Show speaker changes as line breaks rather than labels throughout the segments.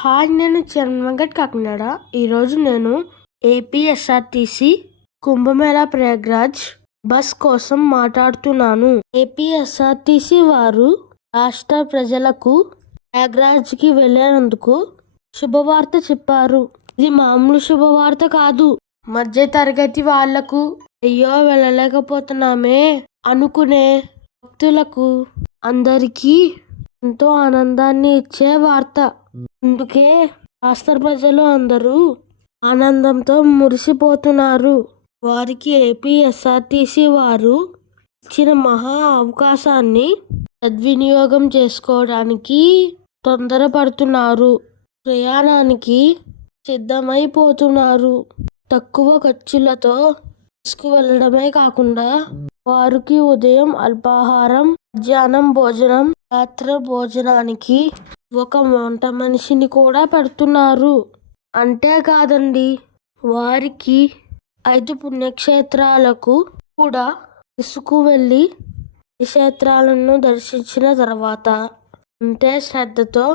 Hi నేను చరణ్ వెంకట్ కాకినాడ. ఈరోజు నేను ఏపీఎస్ఆర్టీసీ కుంభమేళా ప్రయాగ్రాజ్ బస్ కోసం మాట్లాడుతున్నాను. ఏపీఎస్ఆర్టీసీ వారు రాష్ట్ర ప్రజలకు ప్రయాగ్రాజ్కి వెళ్ళేందుకు శుభవార్త చెప్పారు. ఇది మామూలు శుభవార్త కాదు. మధ్య తరగతి వాళ్ళకు అయ్యో వెళ్ళలేకపోతున్నామే అనుకునే భక్తులకు అందరికీ ఎంతో ఆనందాన్ని ఇచ్చే వార్త. అందుకే రాష్ట్ర ప్రజలు అందరూ ఆనందంతో మురిసిపోతున్నారు. వారికి ఏపీ ఎస్ఆర్టీసీ వారు ఇచ్చిన మహా అవకాశాన్ని సద్వినియోగం చేసుకోవడానికి తొందరపడుతున్నారు. ప్రయాణానికి సిద్ధమైపోతున్నారు. తక్కువ ఖర్చులతో తీసుకువెళ్ళడమే కాకుండా వారికి ఉదయం అల్పాహారం మధ్యాహ్నం భోజనం రాత్రి భోజనానికి ఒక వంట మనిషిని కూడా పెడుతున్నారు. అంతేకాదండి వారికి ఐదు పుణ్యక్షేత్రాలకు కూడా తీసుకువెళ్ళి క్షేత్రాలను దర్శించిన తర్వాత అంతే శ్రద్ధతో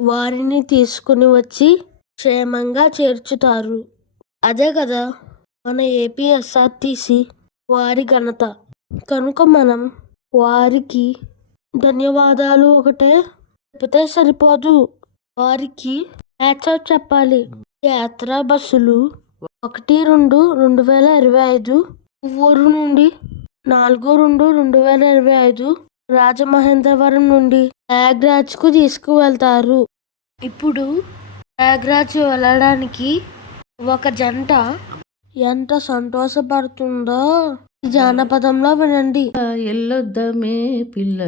వారిని తీసుకుని వచ్చి క్షేమంగా చేర్చుతారు. అదే కదా మన ఏపీఎస్ఆర్టీసీ వారి ఘనత. కనుక మనం వారికి ధన్యవాదాలు ఒకటే చెప్తే సరిపోదు. వారికి యాక్సెప్ట్ చెప్పాలి. యాత్రా బస్సులు ఒకటి రెండు రెండు వేల ఇరవై ఐదు ఊరు నుండి నాలుగు రెండు రెండు వేల ఇరవై ఐదు రాజమహేంద్రవరం నుండి ప్రయాగ్రాజ్కు తీసుకువెళ్తారు. ఇప్పుడు ప్రయాగ్రాజ్ వెళ్ళడానికి ఒక జంట ఎంత సంతోషపడుతుందో జానపదంలో వినండి.
ఎల్లొద్దమే పిల్ల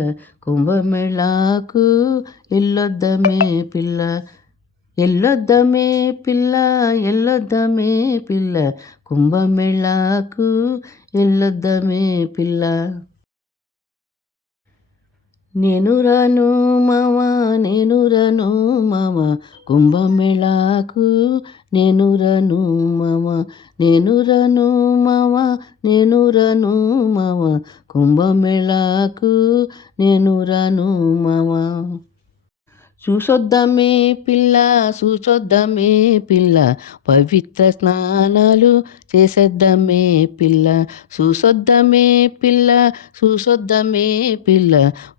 కుంభమేళాకు ఎల్లొద్దమే పిల్ల ఎల్లొద్దమే పిల్ల ఎల్లొద్దమే పిల్ల కుంభమేళాకు ఎల్లొద్దమే పిల్ల. నేను రాను మామ నేను రాను మామ కుంభమేళాకు నేను రను మమ నేను రను మమ నేను రను మమ కుంభమేళాకు నేను రను మమ చూసొద్దామే పిల్ల చూసొద్దామే పిల్ల పవిత్ర స్నానాలు చేసేద్దామే పిల్ల చూసొద్దామే పిల్ల చూసొద్దామే పిల్ల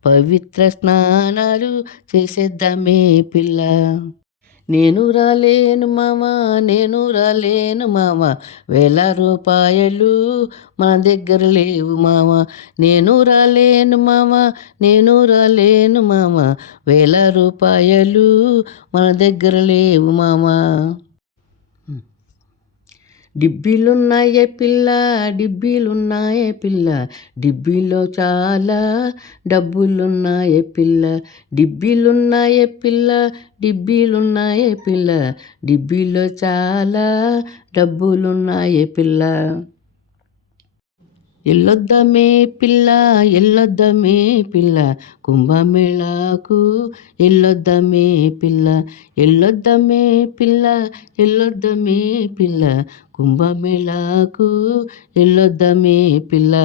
పవిత్ర స్నానాలు చేసేద్దామే పిల్ల. నేను రాలేను మామా నేను రాలేను మామ. వేల రూపాయలు మన దగ్గర లేవు మామా. నేను రాలేను మామ నేను రాలేను మామ. వేల రూపాయలు మన దగ్గర లేవు మామా. డిబ్బీలున్నాయే పిల్ల డిబ్బీలున్నాయే పిల్ల. డిబ్బీలో చాలా డబ్బులున్నాయే పిల్ల. డిబ్బీలున్నాయే పిల్ల డిబ్బీలున్నాయే పిల్ల. డిబ్బీలో చాలా డబ్బులున్నాయే పిల్ల. ఎల్లొద్దమే పిల్ల ఎల్లొద్దమే పిల్ల. కుంభమేళాకు ఎల్లొద్దమే పిల్ల. ఎల్లొద్దమే పిల్ల ఎల్లొద్దమే పిల్ల. కుంభమేళాకు ఎల్లొద్దమే పిల్ల.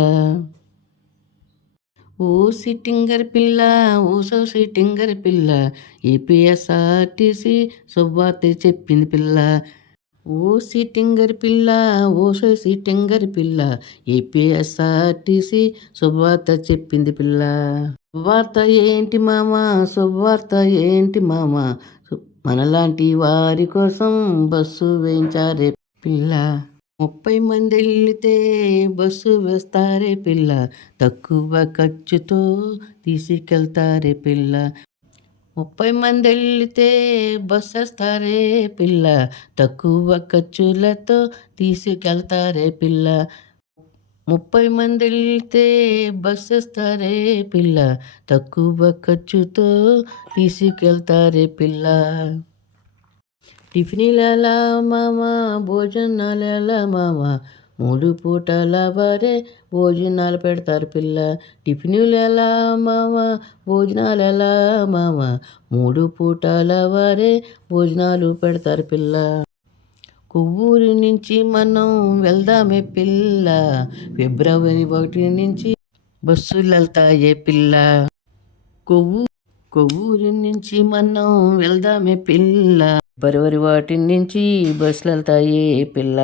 ఓ సిట్టింగర్ పిల్ల ఓసో సిట్టింగర్ పిల్ల. ఏపీఎస్ఆర్టీసీ శుభవార్త చెప్పింది పిల్ల. ఓ సిట్టింగర్ పిల్ల ఓసో సిట్టింగర్ పిల్ల ఏపీఎస్ఆర్టీసీ శుభవార్త చెప్పింది పిల్ల. శుభవార్త ఏంటి మామ? శుభవార్త ఏంటి మామ? మనలాంటి వారి కోసం బస్సు వేయించారే పిల్ల. ముప్పై మంది వెళ్తే బస్సు వేస్తారే పిల్ల. తక్కువ ఖర్చుతో తీసుకెళ్తారే పిల్ల. ముప్పై మంది వెళ్తే బస్సు వేస్తారే పిల్ల. తక్కువ ఖర్చులతో తీసుకెళ్తారే పిల్ల. ముప్పై మంది వెళ్తే బస్ వేస్తారే పిల్ల. తక్కువ ఖర్చుతో తీసుకెళ్తారే పిల్ల. టిఫిన్లు ఎలా మామ భోజనాలు ఎలా మామ. మూడు పూటల వారే భోజనాలు పెడతారు పిల్ల. టిఫిన్లు ఎలా మామ? భోజనాలు ఎలా మామ? మూడు పూటల వారే భోజనాలు పెడతారు పిల్ల. కొవ్వూరు నుంచి మనం వెళ్దామే పిల్ల. ఫిబ్రవరి ఒకటి నుంచి బస్సులు వెళ్తాయే పిల్ల. కొవ్వు కొవ్వూరి నుంచి మనం వెళ్దామే పిల్ల. బరువరి వాటి నుంచి బస్సులు వెళ్తాయి పిల్ల.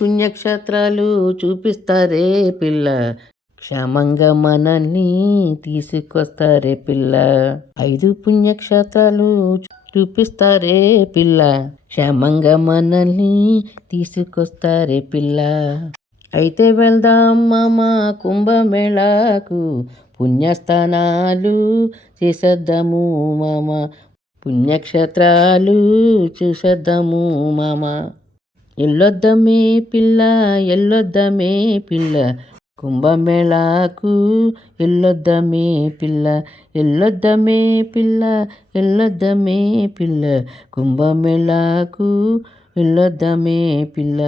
పుణ్యక్షేత్రాలు చూపిస్తారే పిల్ల. క్షేమంగా మనల్ని తీసుకొస్తారే పిల్ల. ఐదు పుణ్యక్షేత్రాలు చూపిస్తారే పిల్ల. క్షేమంగా మనల్ని తీసుకొస్తారే పిల్ల. అయితే వెళ్దాం మామ కుంభమేళాకు. పుణ్యస్థానాలు చేసేద్దాము మామ. పుణ్యక్షేత్రాలు చూసేద్దాము మామ. ఎల్లొద్దమే పిల్ల ఎల్లొద్దమే పిల్ల. కుంభమేళాకు ఎల్లొద్దమే పిల్ల ఎల్లొద్దమే పిల్ల ఎల్లొద్దమే పిల్ల. కుంభమేళాకు ఎల్లొద్దమే పిల్ల.